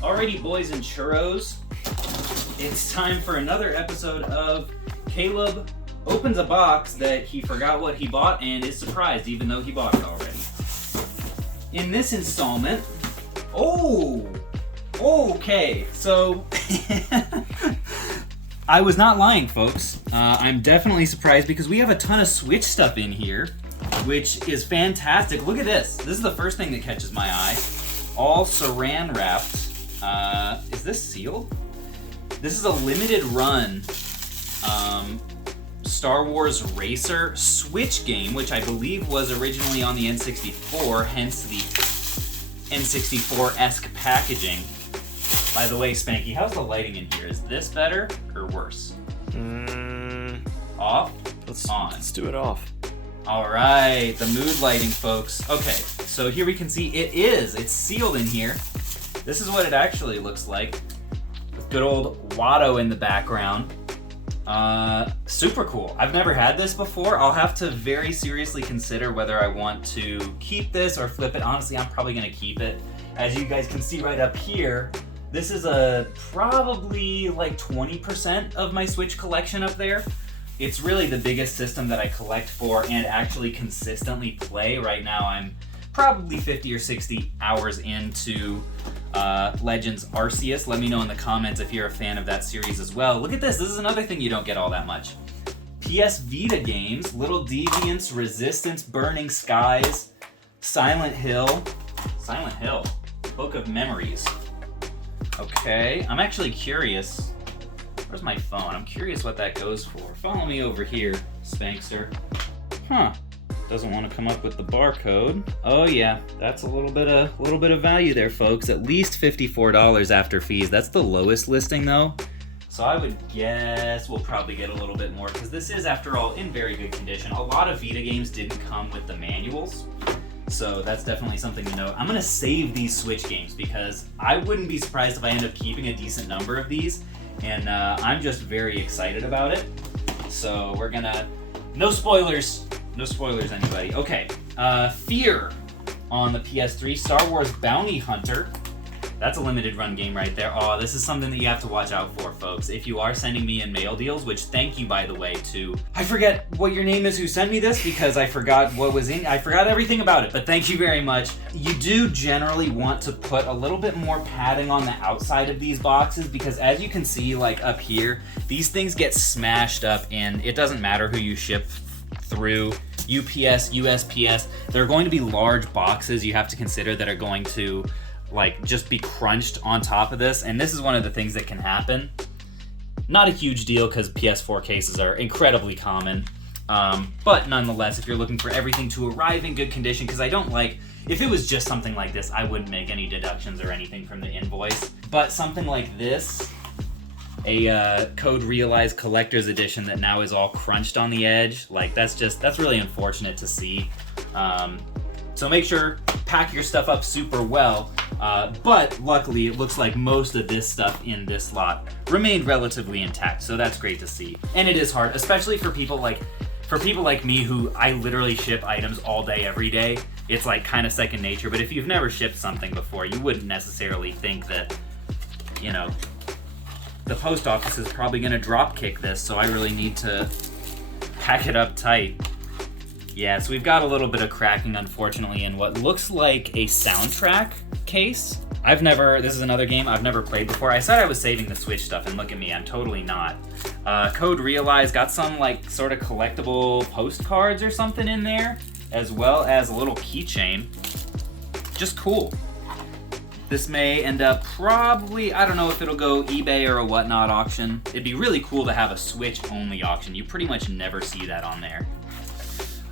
Alrighty, boys and churros, it's time for another episode of Caleb opens a box that he forgot what he bought and is surprised even though he bought it already. In this installment, okay, so I was not lying, folks. I'm definitely surprised because we have a ton of Switch stuff in here, which is fantastic. Look at this. This is the first thing that catches my eye. All saran wrapped. Is this sealed? This is a limited run Star Wars Racer Switch game, which I believe was originally on the N64, hence the N64-esque packaging. By the way, Spanky, how's the lighting in here? Is this better or worse? Off? On. Let's do it off. All right, the mood lighting, folks. Okay, so here we can see it's sealed in here. This is what it actually looks like. With good old Watto in the background. Super cool. I've never had this before. I'll have to very seriously consider whether I want to keep this or flip it. Honestly, I'm probably gonna keep it. As you guys can see right up here, this is probably like 20% of my Switch collection up there. It's really the biggest system that I collect for and actually consistently play. Right now I'm probably 50 or 60 hours into Legends Arceus. Let me know in the comments if you're a fan of that series as well. Look at this. This is another thing you don't get all that much. PS Vita games, Little Deviants, Resistance, Burning Skies, Silent Hill, Book of Memories. Okay, I'm actually curious. Where's my phone? I'm curious what that goes for. Follow me over here, Spankster. Doesn't want to come up with the barcode. Oh yeah, that's a little bit of value there, folks. At least $54 after fees. That's the lowest listing though. So I would guess we'll probably get a little bit more because this is, after all, in very good condition. A lot of Vita games didn't come with the manuals. So that's definitely something to note. I'm gonna save these Switch games because I wouldn't be surprised if I end up keeping a decent number of these. And I'm just very excited about it. So we're gonna, no spoilers anybody. Okay, Fear on the PS3, Star Wars Bounty Hunter. That's a limited run game right there. Oh, this is something that you have to watch out for, folks. If you are sending me in mail deals, which thank you, by the way, to... I forget what your name is who sent me this because I forgot what was in... I forgot everything about it, but thank you very much. You do generally want to put a little bit more padding on the outside of these boxes because as you can see, like up here, these things get smashed up and it doesn't matter who you ship through, UPS, USPS. There are going to be large boxes you have to consider that are going to like just be crunched on top of this, and this is one of the things that can happen. Not a huge deal because PS4 cases are incredibly common, but nonetheless, if you're looking for everything to arrive in good condition, because I don't like, if it was just something like this, I wouldn't make any deductions or anything from the invoice, but something like this, a Code Realized Collector's Edition that now is all crunched on the edge, like that's really unfortunate to see. So make sure, pack your stuff up super well, but luckily it looks like most of this stuff in this lot remained relatively intact, so that's great to see. And it is hard, especially for people like me who I literally ship items all day, every day. It's like kind of second nature, but if you've never shipped something before, you wouldn't necessarily think that, you know, the post office is probably gonna drop kick this, so I really need to pack it up tight. Yeah, so we've got a little bit of cracking, unfortunately, in what looks like a soundtrack case. This is another game I've never played before. I said I was saving the Switch stuff, and look at me, I'm totally not. Code Realized got some, like, sort of collectible postcards or something in there, as well as a little keychain. Just cool. This may end up probably, I don't know if it'll go eBay or a whatnot auction. It'd be really cool to have a Switch-only auction. You pretty much never see that on there.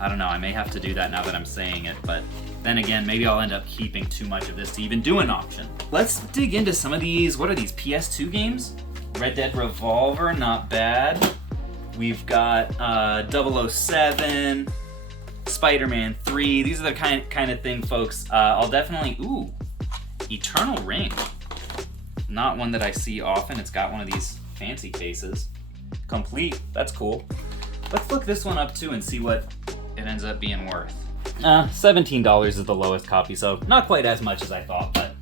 I don't know, I may have to do that now that I'm saying it, but then again, maybe I'll end up keeping too much of this to even do an auction. Let's dig into some of these, what are these, PS2 games? Red Dead Revolver, not bad. We've got 007, Spider-Man 3, these are the kind of thing, folks. I'll definitely, Eternal Ring. Not one that I see often, it's got one of these fancy cases. Complete, that's cool. Let's look this one up too and see what it ends up being worth. $17 is the lowest copy, so not quite as much as I thought, but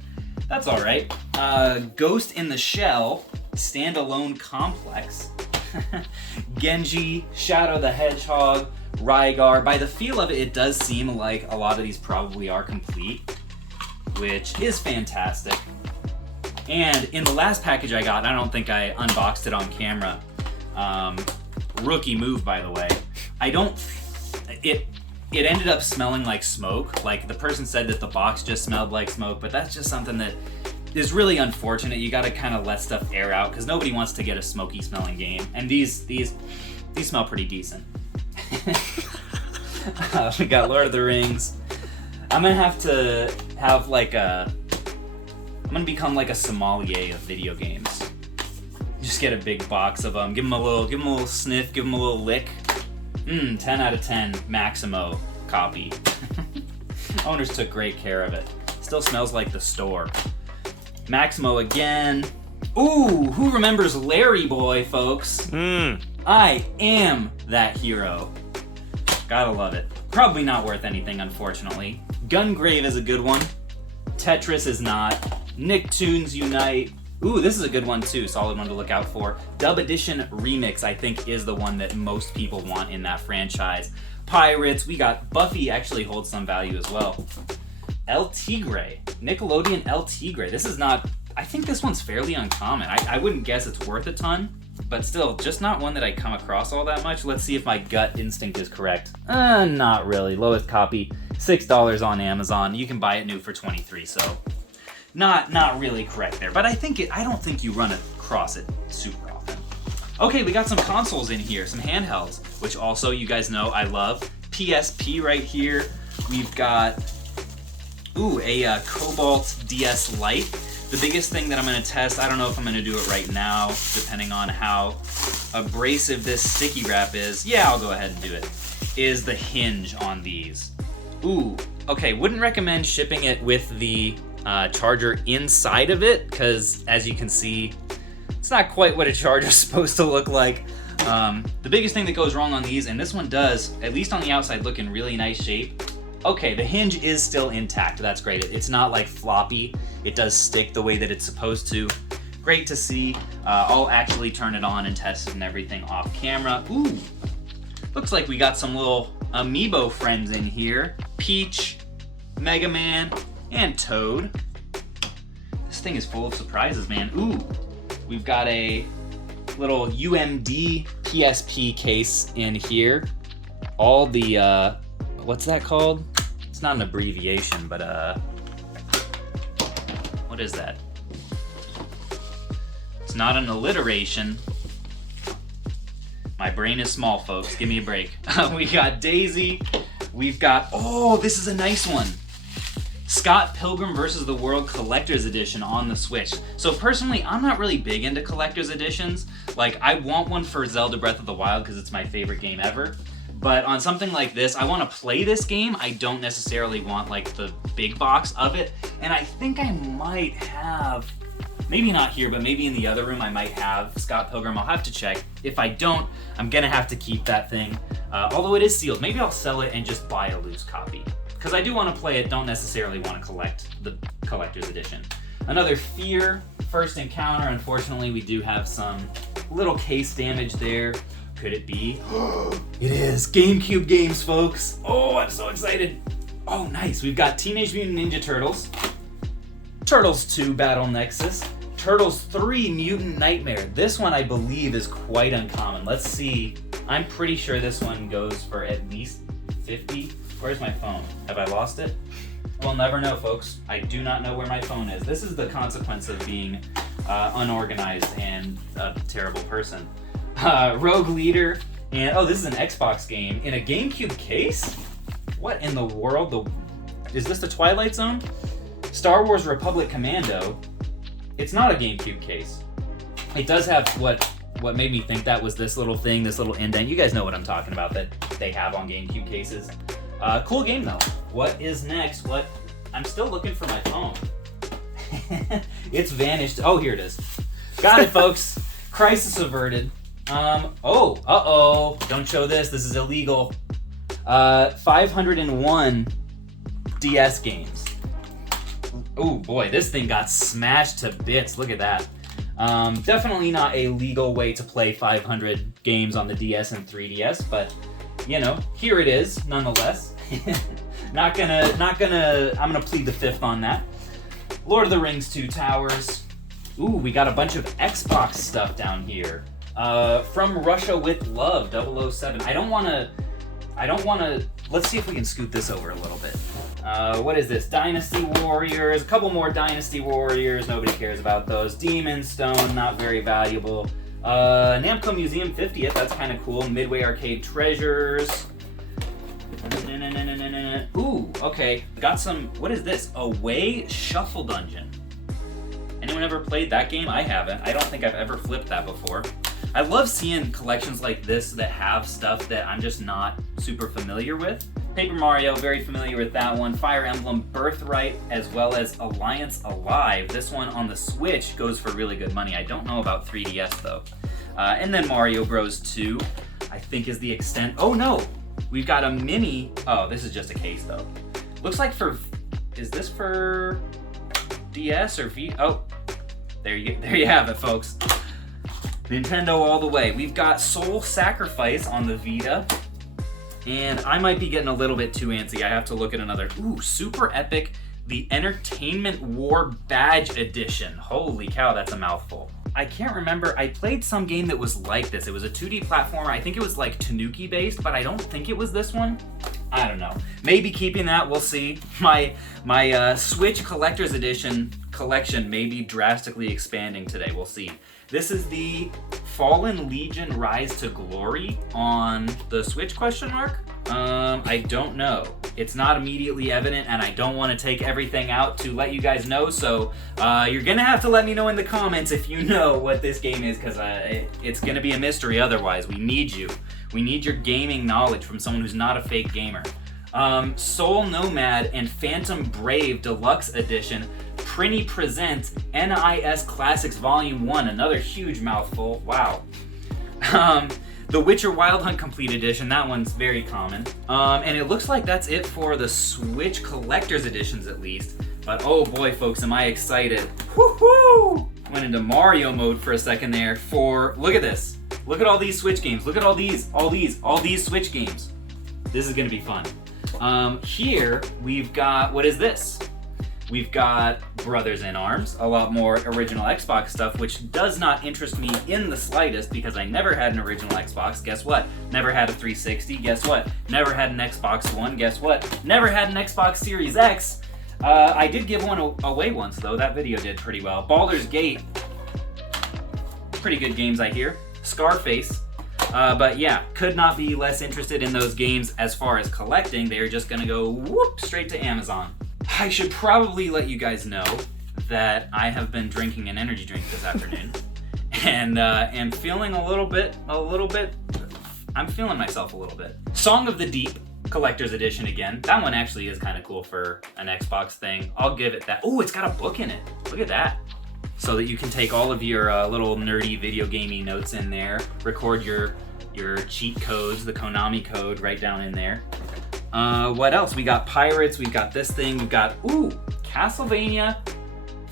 That's all right. Ghost in the Shell, standalone complex. Genji, Shadow the Hedgehog, Rygar. By the feel of it, it does seem like a lot of these probably are complete, which is fantastic. And in the last package I got, I don't think I unboxed it on camera. Rookie move, by the way. It ended up smelling like smoke. Like, the person said that the box just smelled like smoke, but that's just something that is really unfortunate. You gotta kind of let stuff air out, because nobody wants to get a smoky smelling game. And these smell pretty decent. We got Lord of the Rings. I'm gonna have to have like I'm gonna become like a sommelier of video games. Just get a big box of them, give them a little sniff, give them a little lick. 10 out of 10 Maximo copy. Owners took great care of it. Still smells like the store. Maximo again. Ooh, who remembers Larry Boy, folks? I am that hero. Gotta love it. Probably not worth anything, unfortunately. Gungrave is a good one. Tetris is not. Nicktoons Unite. Ooh, this is a good one too. Solid one to look out for. Dub Edition Remix, I think, is the one that most people want in that franchise. Pirates. We got Buffy actually holds some value as well. El Tigre. Nickelodeon El Tigre. This is not... I think this one's fairly uncommon. I wouldn't guess it's worth a ton, but still, just not one that I come across all that much. Let's see if my gut instinct is correct. Not really. Lowest copy, $6 on Amazon. You can buy it new for $23, so... Not really correct there, but I don't think you run across it super often. Okay, we got some consoles in here, some handhelds, which also you guys know I love. PSP right here. We've got a Cobalt DS Lite. The biggest thing that I'm going to test, I don't know if I'm going to do it right now, depending on how abrasive this sticky wrap is. Yeah, I'll go ahead and do it. Is the hinge on these. Okay, wouldn't recommend shipping it with the charger inside of it, because as you can see, it's not quite what a charger's supposed to look like. The biggest thing that goes wrong on these, and this one does, at least on the outside, look in really nice shape. Okay, the hinge is still intact. That's great. It's not like floppy. It does stick the way that it's supposed to. Great to see. I'll actually turn it on and test it and everything off camera. Ooh, looks like we got some little amiibo friends in here. Peach, Mega Man, and Toad. This thing is full of surprises, man. Ooh, we've got a little UMD PSP case in here. All the, what's that called? It's not an abbreviation, but what is that? It's not an alliteration. My brain is small, folks. Give me a break. We got Daisy. We've got, this is a nice one. Scott Pilgrim vs. the World Collector's Edition on the Switch. So personally, I'm not really big into collector's editions. Like, I want one for Zelda Breath of the Wild because it's my favorite game ever. But on something like this, I want to play this game. I don't necessarily want like the big box of it. And I think I might have, maybe not here, but maybe in the other room I might have Scott Pilgrim. I'll have to check. If I don't, I'm gonna have to keep that thing. Although it is sealed, maybe I'll sell it and just buy a loose copy. Because I do want to play it, don't necessarily want to collect the collector's edition. Another Fear, First Encounter. Unfortunately, we do have some little case damage there. Could it be? It is. GameCube games, folks. Oh, I'm so excited. Oh, nice. We've got Teenage Mutant Ninja Turtles, Turtles 2 Battle Nexus, Turtles 3 Mutant Nightmare. This one, I believe, is quite uncommon. Let's see. I'm pretty sure this one goes for at least 50. Where's my phone? Have I lost it? We'll never know, folks. I do not know where my phone is. This is the consequence of being unorganized and a terrible person. Rogue Leader, and this is an Xbox game in a GameCube case? What in the world? Is this the Twilight Zone? Star Wars Republic Commando. It's not a GameCube case. It does have what made me think that was this little thing, this little indent. You guys know what I'm talking about that they have on GameCube cases. Cool game though. What is next? I'm still looking for my phone. It's vanished. Oh, here it is. Got it, folks. Crisis averted. Don't show this. This is illegal. 501 DS games. Oh boy, this thing got smashed to bits. Look at that. Definitely not a legal way to play 500 games on the DS and 3DS, but you know, here it is nonetheless. I'm gonna plead the fifth on that. Lord of the Rings 2 Towers. Ooh, we got a bunch of Xbox stuff down here. From Russia with Love, 007. I don't wanna, let's see if we can scoot this over a little bit. What is this? Dynasty Warriors, a couple more Dynasty Warriors, nobody cares about those. Demon Stone, not very valuable. Namco Museum 50th, that's kind of cool. Midway Arcade Treasures. Ooh, okay, got some, what is this? Away Shuffle Dungeon. Anyone ever played that game? I haven't. I don't think I've ever flipped that before. I love seeing collections like this that have stuff that I'm just not super familiar with. Paper Mario, very familiar with that one. Fire Emblem Birthright, as well as Alliance Alive. This one on the Switch goes for really good money. I don't know about 3DS though. And then Mario Bros. 2, I think is the extent. Oh no, we've got a mini. Oh, this is just a case though. Looks like for, is this for DS or V? Oh, there you have it, folks. Nintendo all the way. We've got Soul Sacrifice on the Vita. And I might be getting a little bit too antsy. I have to look at another. Ooh, Super Epic, the Entertainment War Badge Edition. Holy cow, that's a mouthful. I can't remember. I played some game that was like this. It was a 2D platformer. I think it was like Tanuki based, but I don't think it was this one. I don't know. Maybe keeping that, we'll see. My Switch Collector's Edition collection may be drastically expanding today. We'll see. This is the Fallen Legion Rise to Glory on the Switch, question mark? I don't know. It's not immediately evident, and I don't want to take everything out to let you guys know, so you're going to have to let me know in the comments if you know what this game is, because it's going to be a mystery otherwise. We need you. We need your gaming knowledge from someone who's not a fake gamer. Soul Nomad and Phantom Brave Deluxe Edition. Prinny presents NIS Classics Volume 1, another huge mouthful, wow. The Witcher Wild Hunt Complete Edition, that one's very common. And it looks like that's it for the Switch Collector's Editions at least. But oh boy, folks, am I excited. Woohoo! Went into Mario mode for a second there for, look at this. Look at all these Switch games. Look at all these Switch games. This is gonna be fun. Here, we've got, what is this? We've got Brothers in Arms, a lot more original Xbox stuff, which does not interest me in the slightest because I never had an original Xbox. Guess what? Never had a 360. Guess what? Never had an Xbox One. Guess what? Never had an Xbox Series X. I did give one away once, though. That video did pretty well. Baldur's Gate. Pretty good games, I hear. Scarface. But yeah, could not be less interested in those games as far as collecting. They're just going to go whoop straight to Amazon. I should probably let you guys know that I have been drinking an energy drink this afternoon and am feeling a little bit, I'm feeling myself a little bit. Song of the Deep Collector's Edition again. That one actually is kind of cool for an Xbox thing. I'll give it that. Oh, it's got a book in it. Look at that. So that you can take all of your little nerdy video gaming notes in there, record your cheat codes, the Konami code right down in there. What else? We got Pirates, we've got this thing, we've got, Castlevania,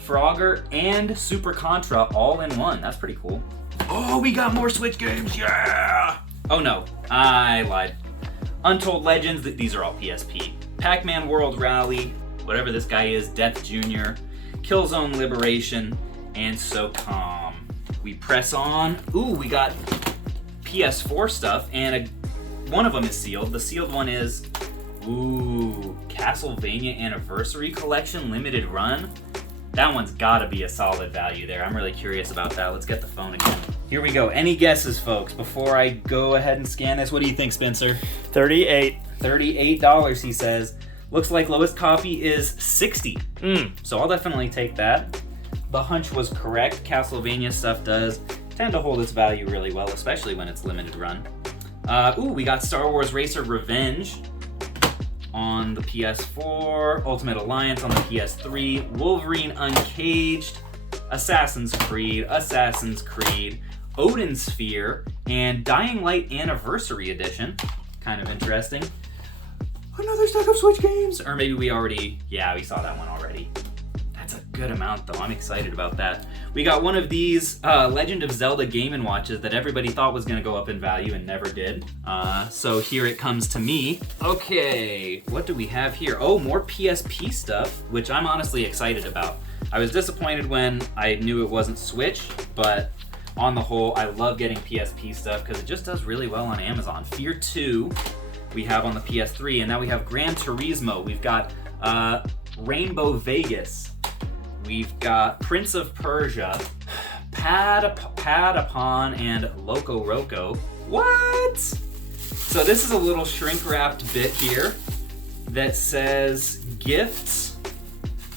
Frogger, and Super Contra all in one. That's pretty cool. Oh, we got more Switch games, yeah! Oh no, I lied. Untold Legends, these are all PSP. Pac-Man World Rally, whatever this guy is, Death Jr., Killzone Liberation, and SOCOM. We press on. We got PS4 stuff, and one of them is sealed. The sealed one is, Castlevania Anniversary Collection Limited Run. That one's gotta be a solid value there. I'm really curious about that. Let's get the phone again. Here we go. Any guesses, folks, before I go ahead and scan this? What do you think, Spencer? $38, he says. Looks like lowest copy is 60. So I'll definitely take that. The hunch was correct. Castlevania stuff does tend to hold its value really well, especially when it's limited run. We got Star Wars Racer Revenge on the PS4, Ultimate Alliance on the PS3, Wolverine Uncaged, Assassin's Creed, Odin Sphere, and Dying Light Anniversary Edition. Kind of interesting. Another stack of Switch games! Or maybe we saw that one already. good amount though. I'm excited about that. We got one of these Legend of Zelda Game & Watches that everybody thought was going to go up in value and never did. So here it comes to me. Okay, what do we have here? Oh, more PSP stuff, which I'm honestly excited about. I was disappointed when I knew it wasn't Switch, but on the whole, I love getting PSP stuff because it just does really well on Amazon. Fear 2 we have on the PS3, and now we have Gran Turismo. We've got Rainbow Vegas. We've got Prince of Persia, Patapon, and Loco Roco. What? So this is a little shrink-wrapped bit here that says gifts,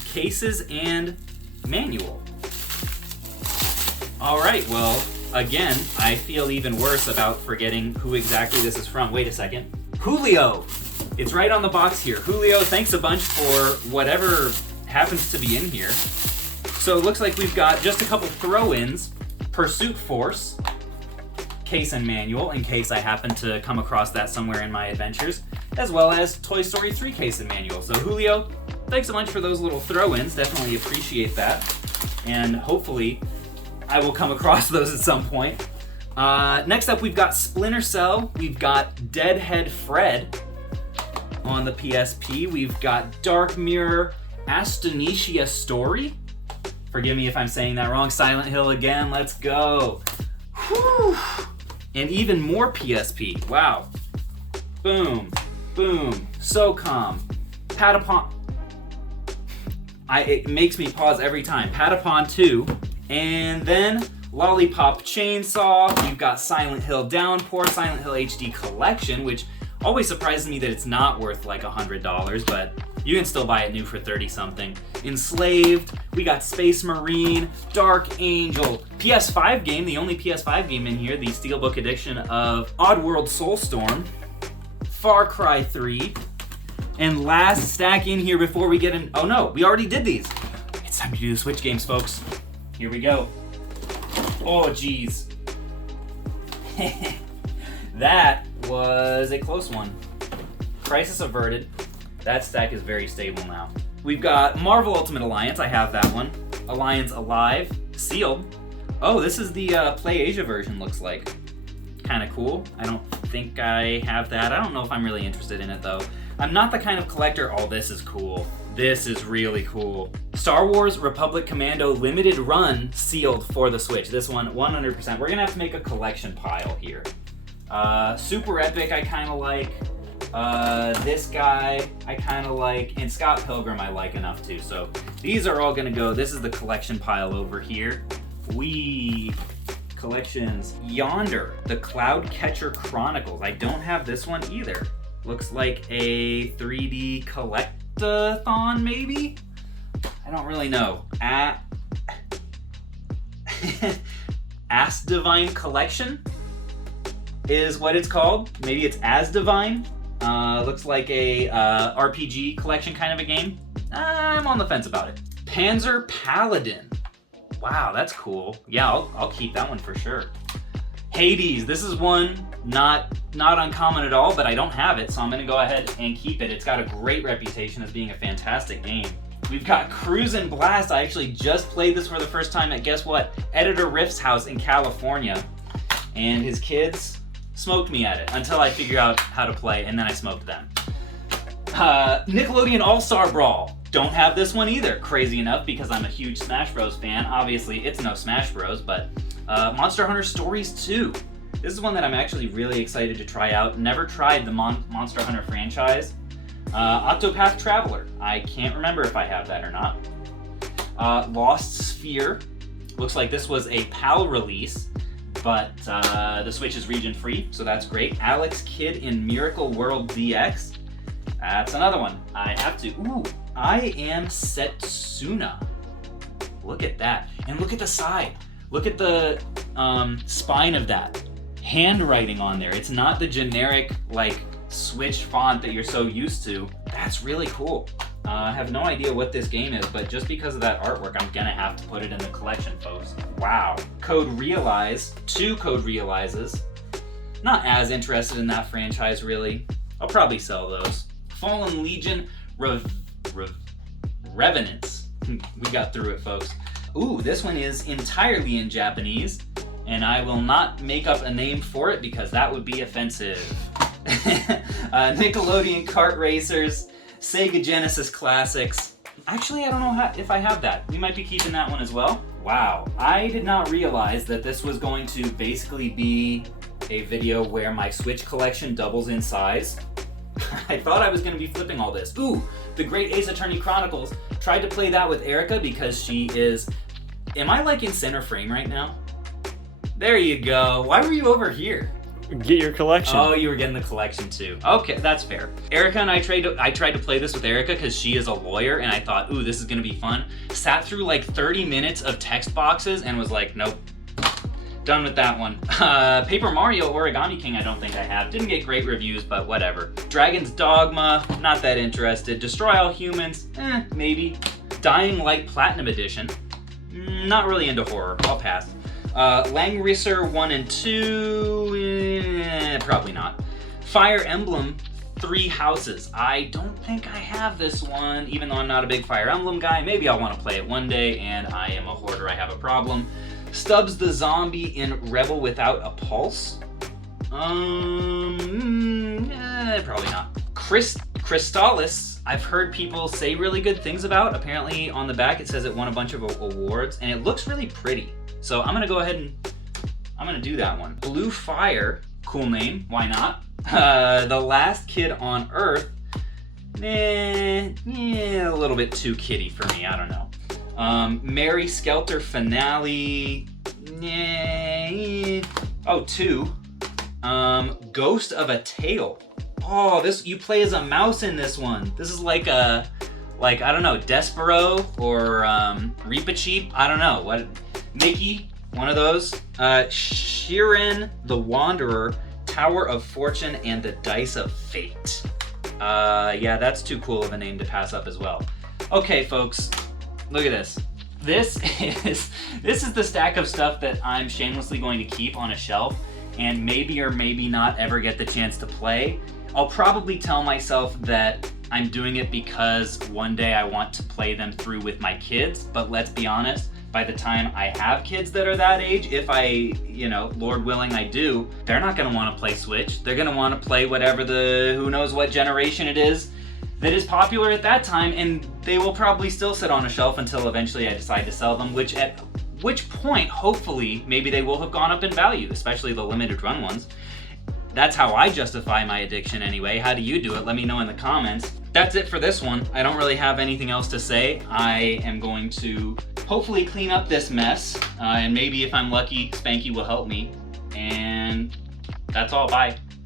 cases, and manual. All right, well, again, I feel even worse about forgetting who exactly this is from. Wait a second. Julio! It's right on the box here. Julio, thanks a bunch for whatever happens to be in here. So it looks like we've got just a couple throw-ins. Pursuit Force, case and manual, in case I happen to come across that somewhere in my adventures, as well as Toy Story 3 case and manual. So Julio, thanks a bunch for those little throw-ins. Definitely appreciate that. And hopefully I will come across those at some point. Next up, we've got Splinter Cell. We've got Deadhead Fred on the PSP. We've got Dark Mirror Astonesia Story. Forgive me if I'm saying that wrong. Silent Hill again. Let's go. Whew. And even more PSP. Wow. Boom. Boom. SOCOM. Patapon. It makes me pause every time. Patapon 2. And then Lollipop Chainsaw. We've got Silent Hill Downpour, Silent Hill HD Collection, which always surprises me that it's not worth like $100, but you can still buy it new for 30-something. Enslaved, we got Space Marine, Dark Angel, PS5 game, the only PS5 game in here, the Steelbook edition of Oddworld Soulstorm, Far Cry 3, and last stack in here before we get in. Oh no, we already did these. It's time to do the Switch games, folks. Here we go. Oh, geez. That was a close one. Crisis averted. That stack is very stable now. We've got Marvel Ultimate Alliance. I have that one. Alliance Alive. Sealed. Oh, this is the Play Asia version, looks like. Kind of cool. I don't think I have that. I don't know if I'm really interested in it, though. I'm not the kind of collector. Oh, this is cool. This is really cool. Star Wars Republic Commando Limited Run sealed for the Switch. This one, 100%. We're gonna have to make a collection pile here. Super Epic, I kind of like. This guy, I kind of like. And Scott Pilgrim, I like enough too. So these are all gonna go. This is the collection pile over here. Collections. Yonder, the Cloud Catcher Chronicles. I don't have this one either. Looks like a 3D collect-a-thon, maybe? I don't really know. As Divine Collection is what it's called. Maybe it's As Divine. Looks like a RPG collection kind of a game. I'm on the fence about it. Panzer Paladin. Wow, that's cool. Yeah, I'll keep that one for sure. Hades. This is one not uncommon at all, but I don't have it, so I'm going to go ahead and keep it. It's got a great reputation as being a fantastic game. We've got Cruisin Blast. I actually just played this for the first time at, guess what, Editor Rift's house in California, and his kids smoked me at it until I figured out how to play, and then I smoked them. Nickelodeon All-Star Brawl. Don't have this one either, crazy enough, because I'm a huge Smash Bros. Fan. Obviously, it's no Smash Bros., but Monster Hunter Stories 2. This is one that I'm actually really excited to try out. Never tried the Monster Hunter franchise. Octopath Traveler. I can't remember if I have that or not. Lost Sphere. Looks like this was a PAL release, but the Switch is region-free, so that's great. Alex Kidd in Miracle World DX. That's another one. I have to. Ooh, I Am Setsuna. Look at that. And look at the side. Look at the spine of that. Handwriting on there. It's not the generic, like, Switch font that you're so used to. That's really cool. I have no idea what this game is, but just because of that artwork, I'm gonna have to put it in the collection, folks. Wow. Code Realize. 2 Code Realizes. Not as interested in that franchise, really. I'll probably sell those. Fallen Legion Revenants. We got through it, folks. Ooh, this one is entirely in Japanese, and I will not make up a name for it because that would be offensive. Nickelodeon Kart Racers, Sega Genesis Classics. Actually, I don't know if I have that. We might be keeping that one as well. Wow, I did not realize that this was going to basically be a video where my Switch collection doubles in size. I thought I was going to be flipping all this. Ooh, the Great Ace Attorney Chronicles. Tried to play that with Erica because she is... Am I like in center frame right now? There you go. Why were you over here? Get your collection. Oh, you were getting the collection too. Okay, that's fair. Erica and I tried to play this with Erica because she is a lawyer, and I thought, ooh, this is gonna be fun. Sat through like 30 minutes of text boxes and was like, nope. Done with that one. Paper Mario Origami King I don't think I have. Didn't get great reviews, but whatever. Dragon's Dogma, not that interested. Destroy All Humans, maybe. Dying Light Platinum Edition, not really into horror, I'll pass. Langrisser 1 and 2, probably not. Fire Emblem 3 Houses. I don't think I have this one, even though I'm not a big Fire Emblem guy. Maybe I'll want to play it one day, and I am a hoarder, I have a problem. Stubbs the Zombie in Rebel Without a Pulse. Probably not. Crystallis, I've heard people say really good things about. Apparently on the back it says it won a bunch of awards, and it looks really pretty. So I'm gonna go ahead and I'm gonna do that one. Blue Fire, cool name, why not? The Last Kid on Earth, a little bit too kiddie for me, I don't know. Mary Skelter Finale, 2. Ghost of a Tale. Oh, this, you play as a mouse in this one. This is like I don't know, Despero or Reepicheep, I don't know. What? Mickey, one of those. Shiren the Wanderer, Tower of Fortune, and the Dice of Fate. Yeah, that's too cool of a name to pass up as well. Okay, folks, look at this. This is the stack of stuff that I'm shamelessly going to keep on a shelf and maybe or maybe not ever get the chance to play. I'll probably tell myself that I'm doing it because one day I want to play them through with my kids, but let's be honest, by the time I have kids that are that age, if I, Lord willing I do, they're not gonna wanna play Switch. They're gonna wanna play whatever who knows what generation it is that is popular at that time, and they will probably still sit on a shelf until eventually I decide to sell them, at which point, hopefully, maybe they will have gone up in value, especially the limited run ones. That's how I justify my addiction anyway. How do you do it? Let me know in the comments. That's it for this one. I don't really have anything else to say. I am going to hopefully clean up this mess, and maybe if I'm lucky, Spanky will help me. And that's all, bye.